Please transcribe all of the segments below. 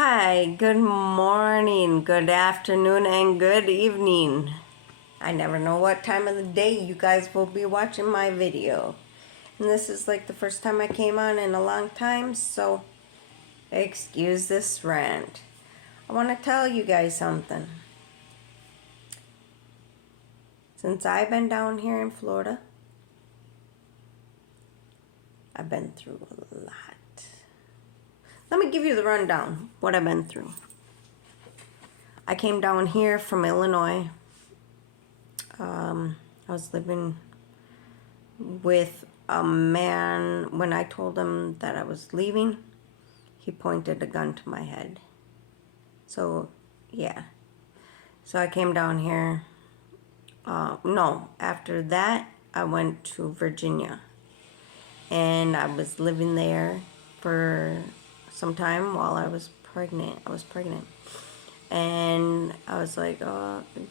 Hi, good morning, good afternoon, and good evening. I never know what time of the day you guys will be watching my video. And this is like the first time I came on in a long time, so excuse this rant. I want to tell you guys something. Since I've been down here in Florida, I've been through a lot. Let me give you the rundown, what I've been through. I came down here from Illinois. I was living with a man. When I told him that I was leaving, he pointed a gun to my head. So, yeah. So I came down here. No, after that, I went to Virginia. And I was living there for some time while I was pregnant. And I was like,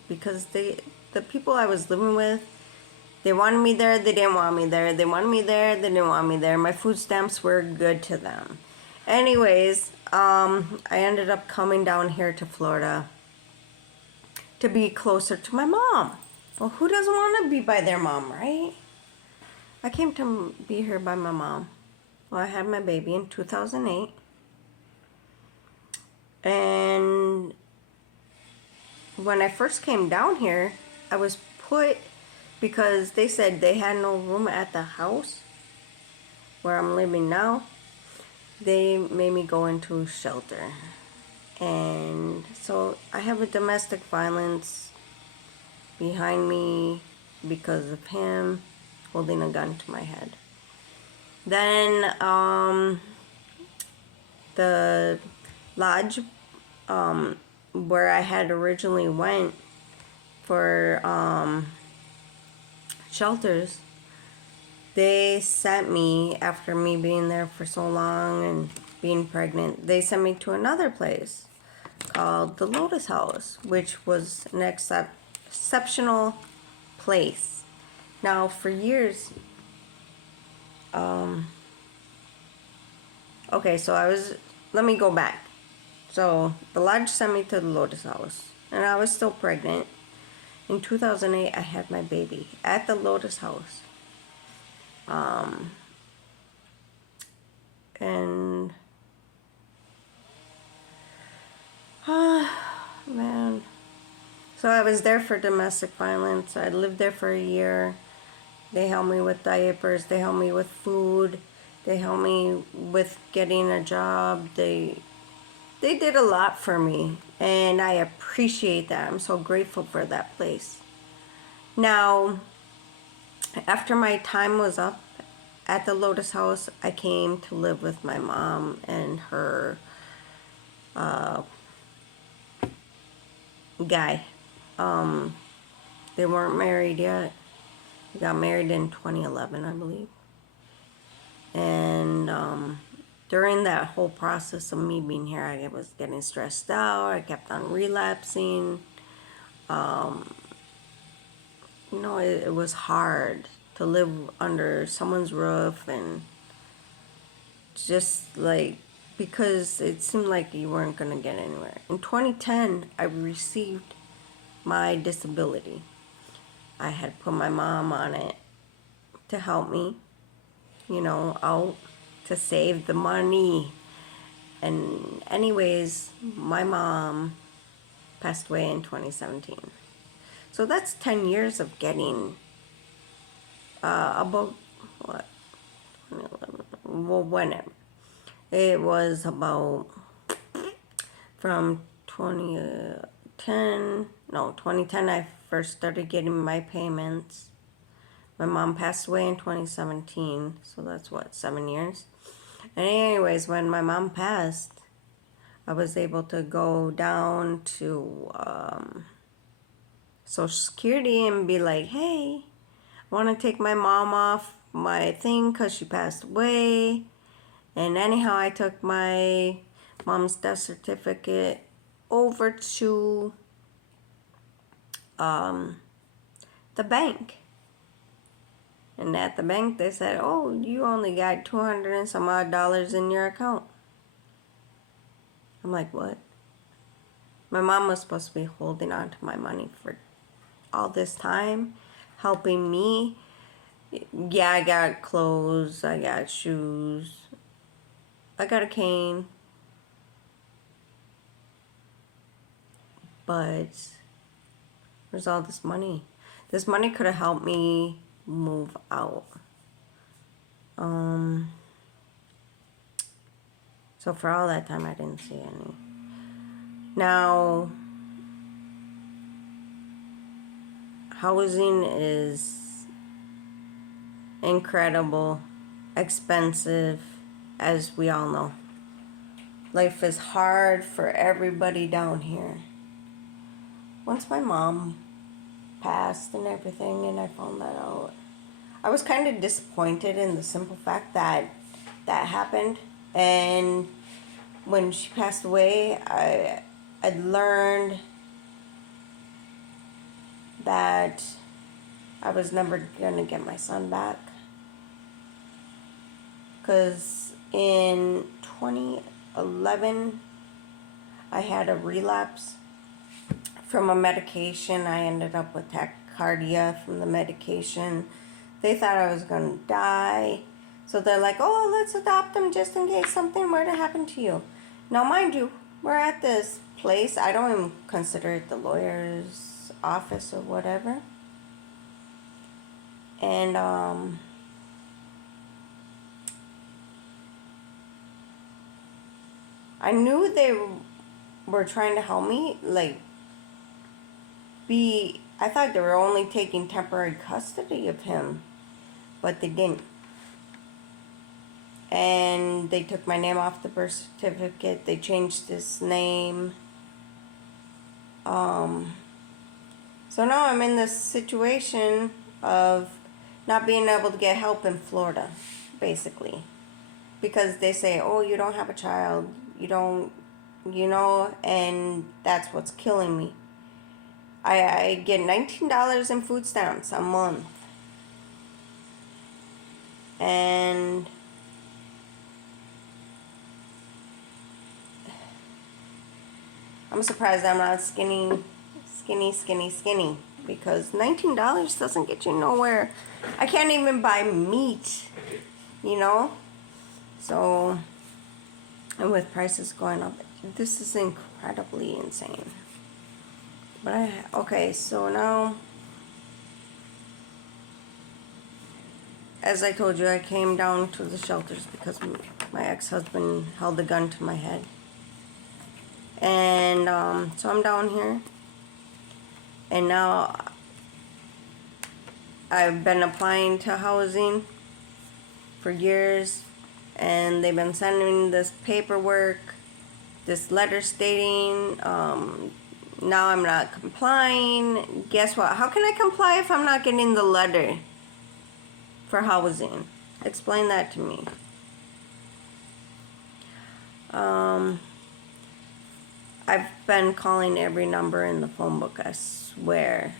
because the people I was living with, they wanted me there, they didn't want me there. They wanted me there, they didn't want me there. My food stamps were good to them. Anyways, I ended up coming down here to Florida to be closer to my mom. Well, who doesn't want to be by their mom, right? I came to be here by my mom. Well, I had my baby in 2008. And when I first came down here, I was put, because they said they had no room at the house where I'm living now, they made me go into a shelter. And so I have a domestic violence behind me because of him holding a gun to my head. Then the lodge where I had originally went for shelters, they sent me, after me being there for so long and being pregnant, they sent me to another place called the Lotus House, which was an exceptional place. Now, for years, okay, so let me go back. So the lodge sent me to the Lotus House, and I was still pregnant. In 2008, I had my baby at the Lotus House. And man, so I was there for domestic violence. I lived there for a year. They helped me with diapers, they helped me with food, they helped me with getting a job. They did a lot for me, and I appreciate that. I'm so grateful for that place. Now, after my time was up at the Lotus House, I came to live with my mom and her guy. They weren't married yet. They got married in 2011, I believe. And during that whole process of me being here, I was getting stressed out. I kept on relapsing. It was hard to live under someone's roof, and just like, because it seemed like you weren't going to get anywhere. In 2010, I received my disability. I had put my mom on it to help me, out, to save the money. And anyways, my mom passed away in 2017. So that's 10 years of getting about, what, 2011, well, whenever. It was about from 2010 I first started getting my payments. My mom passed away in 2017, so that's what, 7 years? And anyways, when my mom passed, I was able to go down to Social Security and be like, hey, I want to take my mom off my thing because she passed away. And anyhow, I took my mom's death certificate over to the bank. And at the bank, they said, oh, you only got $200 and some odd in your account. I'm like, what? My mom was supposed to be holding on to my money for all this time, helping me. Yeah, I got clothes, I got shoes, I got a cane. But where's all this money? This money could have helped me move out. So for all that time, I didn't see any. Now, housing is incredible, expensive, as we all know. Life is hard for everybody down here. Once my mom passed and everything, and I found that out, I was kind of disappointed in the simple fact that that happened. And when she passed away, I learned that I was never gonna get my son back. Because in 2011, I had a relapse from a medication. I ended up with tachycardia from the medication. They thought I was gonna die. So they're like, oh, let's adopt him just in case something were to happen to you. Now, mind you, we're at this place. I don't even consider it the lawyer's office or whatever. And, I knew they were trying to help me, I thought they were only taking temporary custody of him, but they didn't. And they took my name off the birth certificate. They changed his name. So now I'm in this situation of not being able to get help in Florida, basically. Because they say, oh, you don't have a child. You don't, and that's what's killing me. I get $19 in food stamps a month. And I'm surprised I'm not skinny, because $19 doesn't get you nowhere. I can't even buy meat, So, and with prices going up, this is incredibly insane. But okay, so now, as I told you, I came down to the shelters because my ex-husband held a gun to my head. And so I'm down here, and now I've been applying to housing for years, and they've been sending this paperwork, this letter stating now I'm not complying. Guess what? How can I comply if I'm not getting the letter for housing? Explain that to me. I've been calling every number in the phone book, I swear.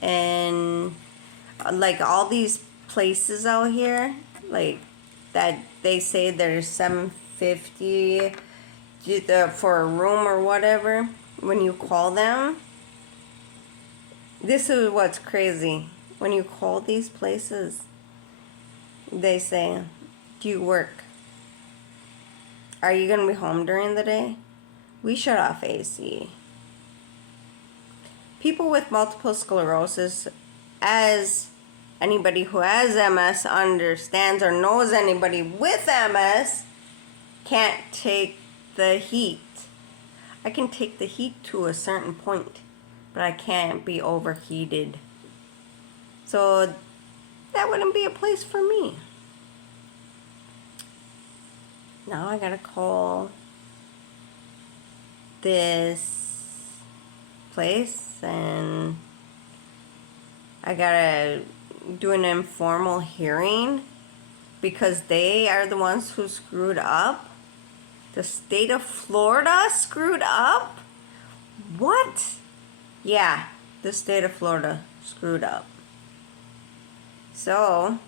And like all these places out here, like that they say there's $750 for a room or whatever. When you call them, this is what's crazy. When you call these places, they say, do you work? Are you going to be home during the day? We shut off AC. People with multiple sclerosis, as anybody who has MS understands or knows anybody with MS, can't take the heat. I can take the heat to a certain point, but I can't be overheated. So that wouldn't be a place for me. Now I gotta call this place, and I gotta do an informal hearing because they are the ones who screwed up. The state of Florida screwed up? What? Yeah, the state of Florida screwed up. So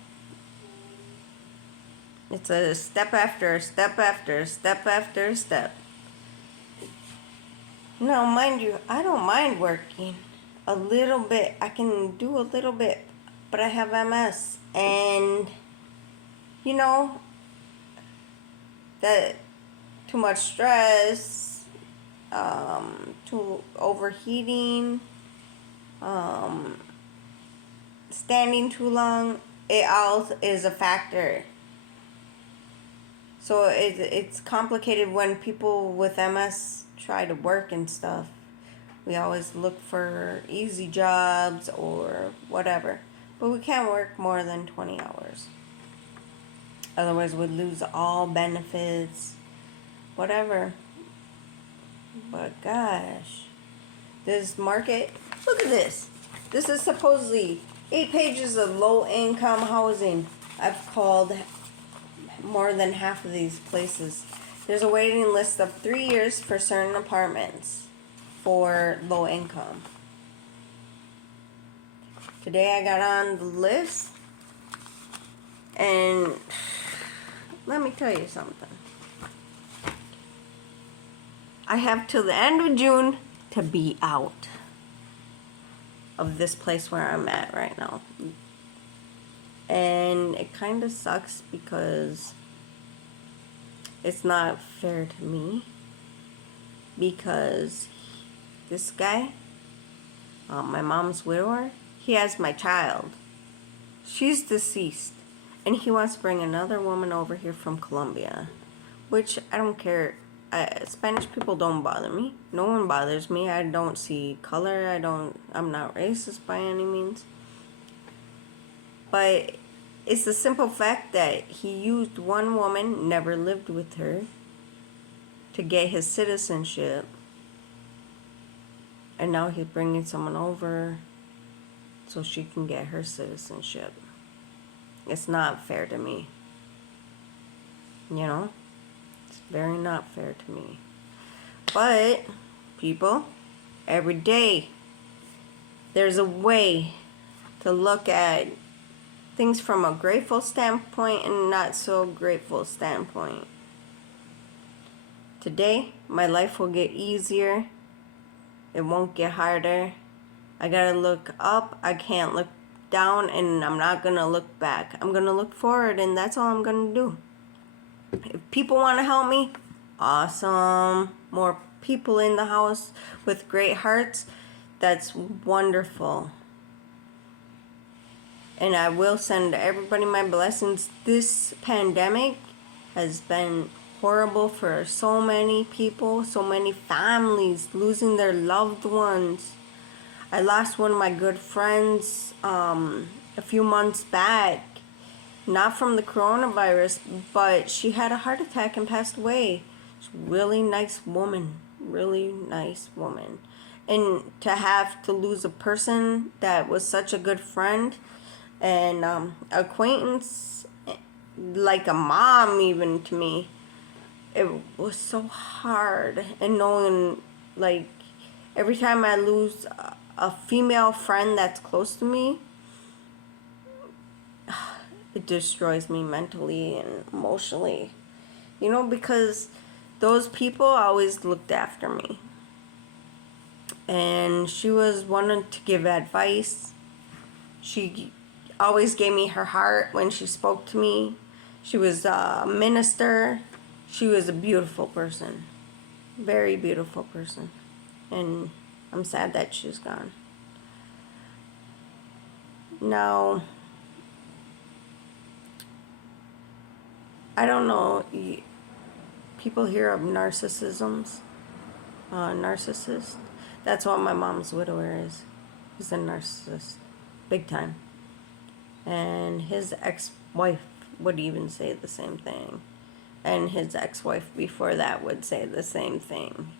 it's a step after step after step after step. Now, mind you, I don't mind working a little bit. I can do a little bit, but I have MS, and you know that too much stress, too overheating, um, standing too long. It all is a factor. So it's complicated when people with MS try to work and stuff. We always look for easy jobs or whatever. But we can't work more than 20 hours. Otherwise, we'd lose all benefits, whatever. But gosh, this market, look at this. This is supposedly 8 pages of low income housing. I've called more than half of these places. There's a waiting list of 3 years for certain apartments for low income. Today I got on the list, and let me tell you something. I have till the end of June to be out of this place where I'm at right now. And it kind of sucks because it's not fair to me, because this guy, my mom's widower, he has my child. She's deceased, and he wants to bring another woman over here from Colombia, which I don't care. Spanish people don't bother me. No one bothers me. I don't see color. I'm not racist by any means. But it's the simple fact that he used one woman, never lived with her, to get his citizenship. And now he's bringing someone over so she can get her citizenship. It's not fair to me. You know? It's very not fair to me. But, people, every day, there's a way to look at things from a grateful standpoint and not so grateful standpoint. Today, my life will get easier. It won't get harder. I gotta look up. I can't look down, and I'm not gonna look back. I'm gonna look forward, and that's all I'm gonna do. If people want to help me, awesome. More people in the house with great hearts, that's wonderful. And I will send everybody my blessings. This pandemic has been horrible for so many people, so many families losing their loved ones. I lost one of my good friends a few months back. Not from the coronavirus, but she had a heart attack and passed away. She's a really nice woman. Really nice woman. And to have to lose a person that was such a good friend and acquaintance, like a mom even to me, it was so hard. And knowing, like, every time I lose a female friend that's close to me, it destroys me mentally and emotionally. You know, because those people always looked after me. And she was one to give advice. She always gave me her heart when she spoke to me. She was a minister. She was a beautiful person. Very beautiful person. And I'm sad that she's gone. Now, I don't know, people hear of narcissisms, narcissist. That's what my mom's widower is. He's a narcissist, big time. And his ex-wife would even say the same thing. And his ex-wife before that would say the same thing.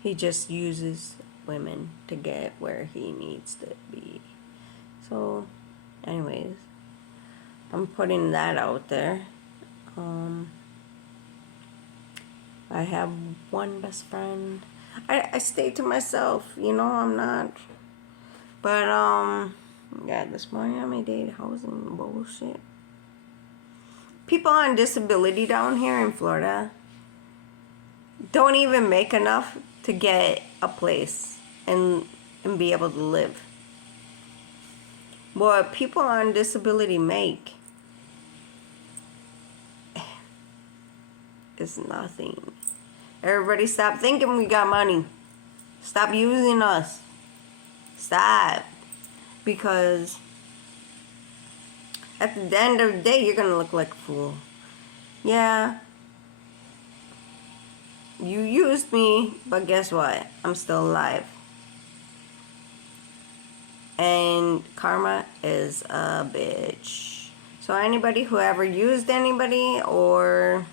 He just uses women to get where he needs to be. So, anyways, I'm putting that out there. I have one best friend. I stay to myself, you know, I'm not. But, yeah, this morning I made date housing bullshit. People on disability down here in Florida don't even make enough to get a place and be able to live. What people on disability make is nothing. Everybody stop thinking we got money. Stop using us. Stop. Because at the end of the day, you're going to look like a fool. Yeah. You used me, but guess what? I'm still alive. And karma is a bitch. So anybody who ever used anybody or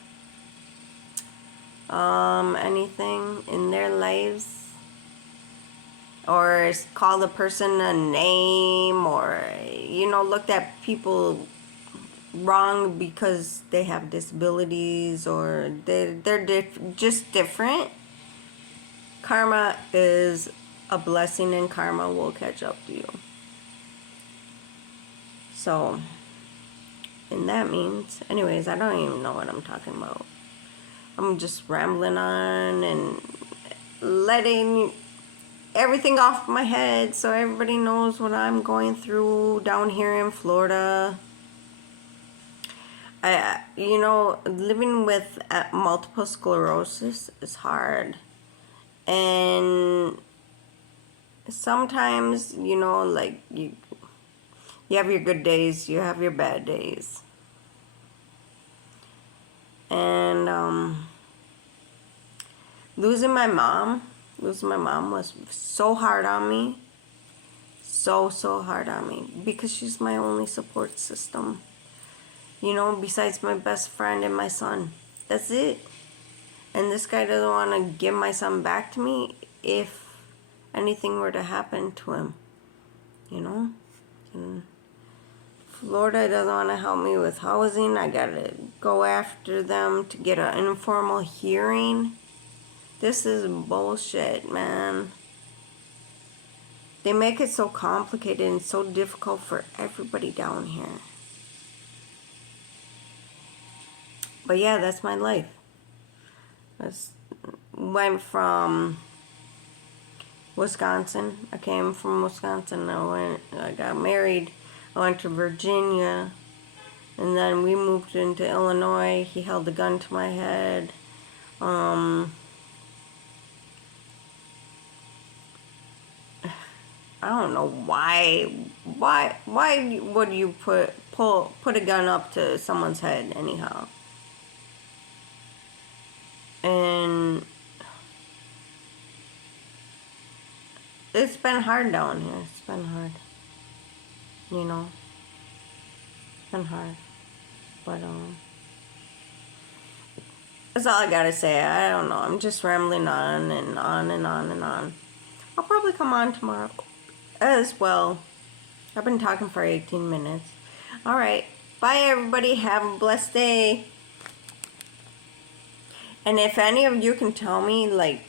anything in their lives, or called a person a name, or looked at people wrong because they have disabilities or they're just different, karma is a blessing and karma will catch up to you. So, and that means, anyways, I don't even know what I'm talking about. I'm just rambling on and letting everything off my head so everybody knows what I'm going through down here in Florida. Living with multiple sclerosis is hard. And sometimes, like you have your good days, you have your bad days. And losing my mom was so hard on me. So hard on me. Because she's my only support system. Besides my best friend and my son. That's it. And this guy doesn't want to give my son back to me if anything were to happen to him. And Florida doesn't want to help me with housing. I gotta go after them to get an informal hearing. This is bullshit, man. They make it so complicated and so difficult for everybody down here. But yeah, that's my life. Went from Wisconsin. I came from Wisconsin. I got married. I went to Virginia. And then we moved into Illinois. He held a gun to my head. I don't know why would you put a gun up to someone's head anyhow? And it's been hard down here. It's been hard. It's been hard. But that's all I gotta say. I don't know. I'm just rambling on and on and on and on. I'll probably come on tomorrow as well. I've been talking for 18 minutes. Alright. Bye everybody. Have a blessed day. And if any of you can tell me, like,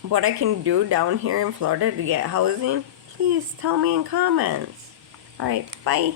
what I can do down here in Florida to get housing, please tell me in comments. Alright, bye.